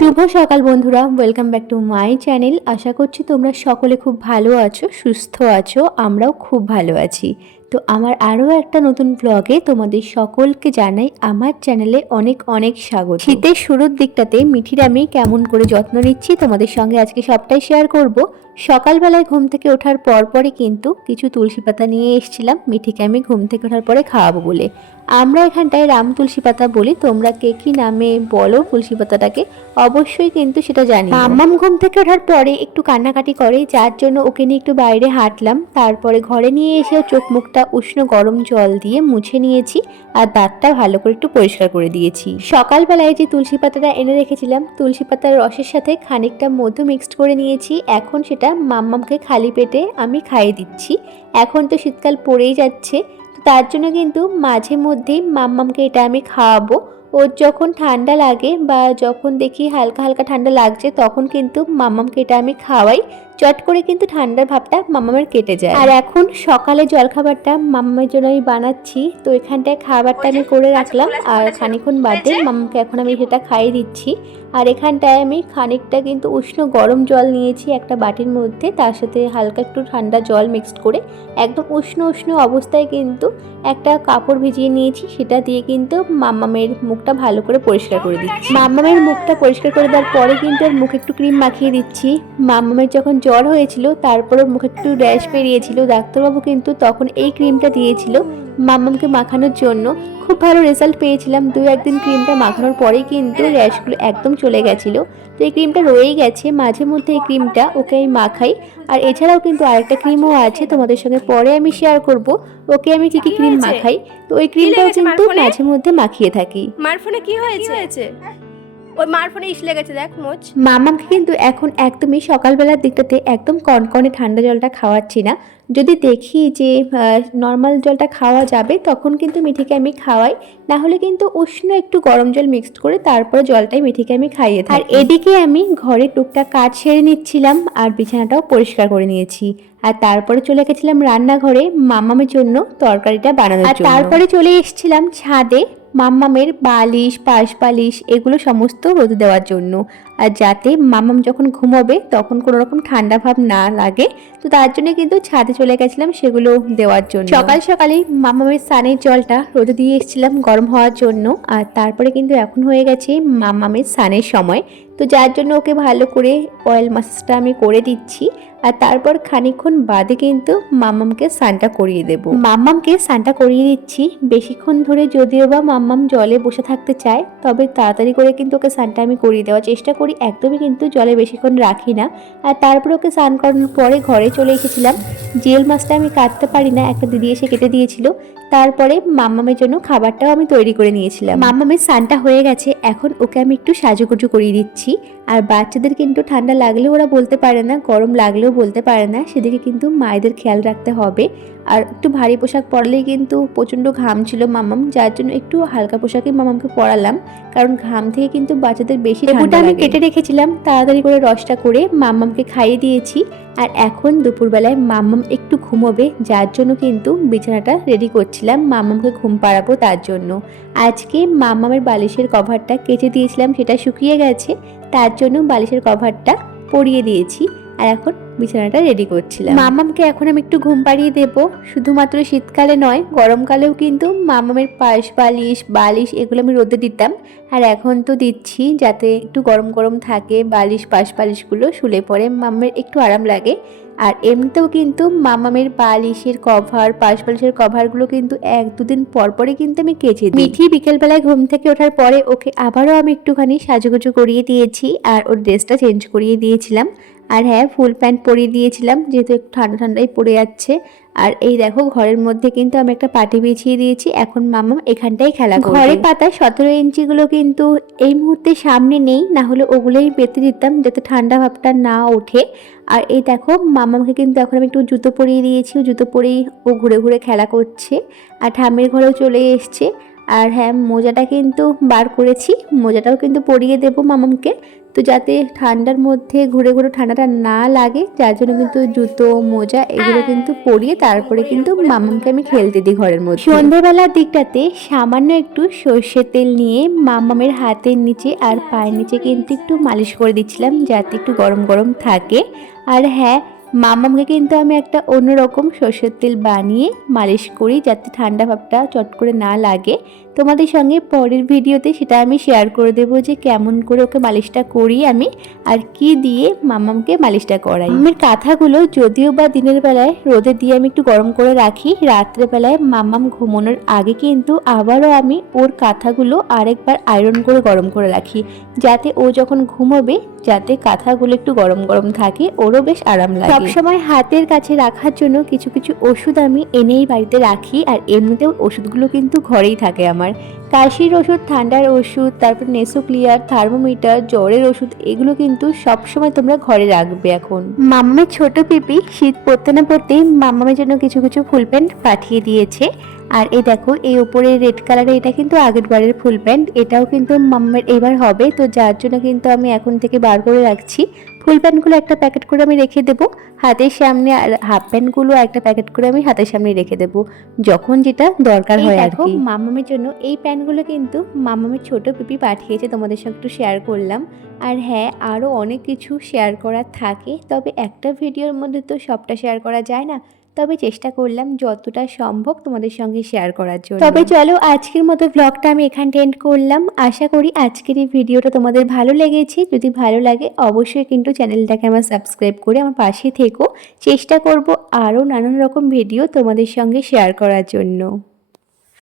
শুভ সকাল বন্ধুরা welcome back to my channel আশা করছি তোমরা সকলে খুব ভালো আছো, সুস্থ আছো, আমরাও খুব ভালো আছি। তো আমার আরও একটা নতুন ব্লগে তোমাদের সকলকে জানাই আমার চ্যানেলে অনেক অনেক স্বাগত। শীতের শুরুর দিকটাতে মিঠির আমি কেমন করে যত্ন নিচ্ছি তোমাদের সঙ্গে আজকে সবটাই শেয়ার করব। সকালবেলায় ঘুম থেকে ওঠার পর পরই কিন্তু কিছু তুলসী পাতা নিয়ে এসেছিলাম, মিঠিকে আমি ঘুম থেকে ওঠার পরে খাওয়াবো বলে। আমরা এখানটায় রাম তুলসী পাতা বলি, তোমরা কে কি নামে বলো তুলসী পাতাটাকে, অবশ্যই কিন্তু সেটা জানি। মাম্মাম ঘুম থেকে ওঠার পরে একটু কান্নাকাটি করে, যার জন্য ওকে নিয়ে একটু বাইরে হাঁটলাম, তারপরে ঘরে নিয়ে এসে চোখ মুখটা উষ্ণ গরম জল দিয়ে মুছে নিয়েছি আর দাঁতটা ভালো করে একটু পরিষ্কার করে দিয়েছি। সকালবেলায় যে তুলসী পাতাটা এনে রেখেছিলাম, তুলসী পাতার রসের সাথে খানিকটা মধু মিক্সড করে নিয়েছি। এখন সেটা মাম্মামকে খালি পেটে আমি খাইয়ে দিচ্ছি। এখন তো শীতকাল পড়েই যাচ্ছে, তার জন্য কিন্তু মাঝে মধ্যেই মাম্মামকে এটা আমি খাওয়াবো। ওর যখন ঠান্ডা লাগে বা যখন দেখি হালকা হালকা ঠান্ডা লাগছে, তখন কিন্তু মাম্মামকে এটা আমি খাওয়াই। চট করে কিন্তু ঠান্ডার ভাবটা মাম্মামের কেটে যায়। আর এখন সকালে জলখাবারটা মাম্মামের জন্য আমি বানাচ্ছি, তো এখানটায় খাবারটা আমি করে রাখলাম আর খানিক্ষণ বাদে মাম্মাকে এখন আমি সেটা খাইয়ে দিচ্ছি। আর এখানটায় আমি খানিকটা কিন্তু উষ্ণ গরম জল নিয়েছি একটা বাটির মধ্যে, তার সাথে হালকা একটু ঠান্ডা জল মিক্সড করে। একদম উষ্ণ উষ্ণ অবস্থায় কিন্তু একটা কাপড় ভিজিয়ে নিয়েছি, সেটা দিয়ে কিন্তু মাম্মামের মুখটা ভালো করে পরিষ্কার করে দিচ্ছি। মাম্মামের মুখটা পরিষ্কার করে দেওয়ার পরে কিন্তু ওর মুখে একটু ক্রিম মাখিয়ে দিচ্ছি। মাম্মামের যখন জ্বর হয়েছিল তারপর মুখে একটু র্যাশ বেরিয়েছিল। ডাক্তারবাবু কিন্তু তখন এই ক্রিমটা দিয়েছিল মাম্মামকে মাখানোর জন্য। খুব ভালো রেজাল্ট পেয়েছিলাম। দু একদিন ক্রিমটা মাখানোর পরেই কিন্তু র্যাশগুলো একদম চলে গেছিল। তো এই ক্রিমটা রয়েই গেছে। মাঝে মধ্যে এই ক্রিমটা ওকে আমি মাখাই। আর এছাড়াও কিন্তু আরেকটা ক্রিমও আছে তোমাদের সঙ্গে পরে আমি শেয়ার করব। ওকে আমি কি কি ক্রিম মাখাই? তো ওই ক্রিমটাও কিন্তু মাঝে মধ্যে মাখিয়ে থাকি। মার ফোনে কি হয়েছে? হয়েছে? ওই মার ফোনে ইস লেগেছে দেখ মোচ। মামাকে কিন্তু এখন একদমই সকালবেলার দিকটাতে একদম কনকনে ঠান্ডা জলটা খাওয়াচ্ছি না। যদি দেখি যে নর্মাল জলটা খাওয়া যাবে তখন কিন্তু মিঠিকে আমি খাওয়াই। না হলে কিন্তু উষ্ণ একটু গরম জল মিক্সড করে তারপরে জলটাই মিঠিকে আমি খাইয়ে আর এদিকে আমি ঘরে টুকটাক কাজ সেরে নিচ্ছিলাম আর বিছানাটাও পরিষ্কার করে নিয়েছি। আর তারপরে চলে গেছিলাম রান্নাঘরে মামামের জন্য তরকারিটা বানানোর আর তারপরে চলে এসেছিলাম ছাদে মাম্মামের বালিশ পাশ বালিশ এগুলো সমস্ত রোদে দেওয়ার জন্য। যাতে মামাম যখন ঘুমোবে তখন কোনো রকম ঠান্ডা ভাব না লাগে। তো তার জন্য কিন্তু ছাদে চলে গেছিলাম সেগুলো দেওয়ার জন্য। সকাল সকালে মাম্মামের স্নানের জলটা রোদে দিয়ে এসেছিলাম গরম হওয়ার জন্য। আর তারপরে কিন্তু এখন হয়ে গেছে মামামের স্নানের সময়। তো যার জন্য ওকে ভালো করে অয়েল মাসাজটা আমি করে দিচ্ছি। আর তারপর খানিকক্ষণ বাদে কিন্তু মামামকে স্নানটা করিয়ে দেব। মাম্মামকে স্নানটা করিয়ে দিচ্ছি। বেশিক্ষণ ধরে যদিও বা মাম্মাম জলে বসে থাকতে চায়, তবে তাড়াতাড়ি করে কিন্তু ওকে স্নানটা আমি করিয়ে দেওয়ার চেষ্টা করি। একদমই কিন্তু জলে বেশিক্ষণ রাখি না। আর তারপর ওকে স্নান করানোর পরে ঘরে চলে এসেছিলাম। জেল মাছটা আমি কাটতে পারি না, একটা দিদি এসে কেটে দিয়েছিল। তারপরে মাম্মামের জন্য খাবারটাও আমি তৈরি করে নিয়েছিলাম। মাম্মামের স্নানটা হয়ে গেছে এখন ওকে আমি একটু সাজুগুজু করিয়ে দিচ্ছি। আর বাচ্চাদের কিন্তু ঠান্ডা লাগলেও ওরা বলতে পারে না গরম লাগলেও বলতে পারে না সেদিকে কিন্তু মায়েদের খেয়াল রাখতে হবে। আর একটু ভারী পোশাক পরলেই কিন্তু প্রচণ্ড ঘাম ছিল মামাম যার জন্য একটু হালকা পোশাকে মামামকে পরালাম। কারণ ঘাম থেকে কিন্তু বাচ্চাদের বেশি লেবুটা আমি কেটে রেখেছিলাম তাড়াতাড়ি করে রসটা করে মাম্মামকে খাইয়ে দিয়েছি। আর এখন দুপুরবেলায় মাম্মাম একটু ঘুমোবে যার জন্য কিন্তু বিছানাটা রেডি করছিলাম মাম্মামকে ঘুম পাড়াবো তার জন্য। আজকে মাম্মামের বালিশের কভারটা কেচে দিয়েছিলাম, সেটা শুকিয়ে গেছে, তার জন্য বালিশের কভারটা পরিয়ে দিয়েছি আর এখন বিছানাটা রেডি করছিলাম। মামামকে এখন আমি একটু ঘুম পাড়িয়ে দেব। শুধুমাত্র শীতকালে নয়, গরমকালেও কিন্তু মামামের পাশ বালিশ বালিশ এগুলো আমি রোদে দিতাম। আর এখন তো দিচ্ছি যাতে একটু গরম গরম থাকে, বালিশ পাশ বালিশগুলো শুলে পরে মামামের একটু আরাম লাগে। আর এমনিতেও কিন্তু মামামের পালিশের কভার পাশ বালিশের কভারগুলো কিন্তু এক দুদিন পর পরে কিন্তু আমি কেচে দিই। মিঠি বিকেলবেলায় ঘুম থেকে ওঠার পরে ওকে আবারও আমি একটুখানি সাজুগুজু করিয়ে দিয়েছি আর ওর ড্রেসটা চেঞ্জ করিয়ে দিয়েছিলাম। আর হ্যাঁ ফুল প্যান্ট পরিয়ে দিয়েছিলাম, যেহেতু একটু ঠান্ডা ঠান্ডাই পড়ে যাচ্ছে। আর এই দেখো, ঘরের মধ্যে কিন্তু আমি একটা পাটি বিছিয়ে দিয়েছি। এখন মামাম এখানটাই খেলা ঘরে পাতা সতেরো ইঞ্চিগুলো কিন্তু এই মুহূর্তে সামনে নেই, না হলে ওগুলোই পেতে দিতাম যাতে ঠান্ডা ভাবটা না ওঠে। আর এই দেখো মামামকে কিন্তু এখন আমি একটু জুতো পরিয়ে দিয়েছি। জুতো পরেই ও ঘুরে ঘুরে খেলা করছে। আর ঠামের ঘরেও চলে এসছে। আর হ্যাঁ মোজাটা কিন্তু বার করেছি। মোজাটাও কিন্তু পরিয়ে দেবো মামামকে। তো যাতে ঠান্ডার মধ্যে ঘুরে ঘুরে ঠান্ডাটা না লাগে, যার জন্য কিন্তু জুতো, মোজা এগুলো কিন্তু পরিয়ে তারপরে কিন্তু মামামকে আমি খেলতে দিই ঘরের মধ্যে। সন্ধেবেলার দিকটাতে সামান্য একটু সর্ষের তেল নিয়ে মামামের হাতের নিচে আর পায়ের নিচে কিন্তু একটু মালিশ করে দিচ্ছিলাম, যাতে একটু গরম গরম থাকে। আর হ্যাঁ মামামকে কিন্তু আমি একটা অন্যরকম সর্ষের তেল বানিয়ে মালিশ করি যাতে ঠান্ডা ভাবটা চট করে না লাগে। তোমাদের সঙ্গে পরের ভিডিওতে সেটা আমি শেয়ার করে দেবো যে কেমন করে ওকে মালিশটা করি আমি আর কি দিয়ে মামামকে মালিশটা করাই। মামের কাঁথাগুলো যদিও বা দিনের বেলায় রোদে দিয়ে আমি একটু গরম করে রাখি, রাত্রে বেলায় মামাম ঘুমানোর আগে কিন্তু আবারও আমি ওর কাঁথাগুলো আরেকবার আয়রন করে গরম করে রাখি। যাতে ও যখন ঘুমোবে, যাতে কাঁথাগুলো একটু গরম গরম থাকে, ওরও বেশ আরাম লাগে। সবসময় হাতের কাছে রাখার জন্য কিছু কিছু ওষুধ আমি এনেই বাড়িতে রাখি আর এমনিতেও ওষুধগুলো কিন্তু ঘরেই থাকে আমার। কাশির ওষুধ ঠান্ডার ওষুধ তারপর নেসো ক্লিয়ার থার্মোমিটার জ্বরের ওষুধ এগুলো কিন্তু সবসময় তোমরা ঘরে রাখবে এখন। মাম্মামের ছোট পিপি শীত পড়তে না পড়তেই মাম্মামের জন্য কিছু কিছু ফুল প্যান্ট পাঠিয়ে দিয়েছে। আর এই দেখো এই উপরে রেড কালারের এটা কিন্তু আগের বারের ফুল প্যান্ট। এটাও কিন্তু মাম্মার এবার হবে তো যার জন্য কিন্তু আমি এখন থেকে বার করে রাখছি। ফুল প্যান্টগুলো একটা প্যাকেট করে আমি রেখে দেবো। হাতের সামনে আর হাফ প্যান্টগুলো একটা প্যাকেট করে আমি হাতের সামনে রেখে দেবো। যখন যেটা দরকার হয় আর কি। মামামের জন্য এই প্যান্টগুলো কিন্তু মামামের ছোট পিপি পাঠিয়েছে তোমাদের সঙ্গে একটু শেয়ার করলাম। আর হ্যাঁ আরও অনেক কিছু শেয়ার করা থাকে তবে একটা ভিডিওর মধ্যে তো সবটা শেয়ার করা যায় না। তবে চেষ্টা করলাম যতটা সম্ভব তোমাদের সঙ্গে শেয়ার করার জন্য। তবে চলো আজকের মতো ব্লগটা আমি এখানটা এন্ড করলাম। আশা করি আজকের এই ভিডিওটা তোমাদের ভালো লেগেছে। যদি ভালো লাগে, অবশ্যই কিন্তু চ্যানেলটাকে আমার সাবস্ক্রাইব করে আমার পাশে থেকো। চেষ্টা করব আরও নানান রকম ভিডিও তোমাদের সঙ্গে শেয়ার করার জন্য।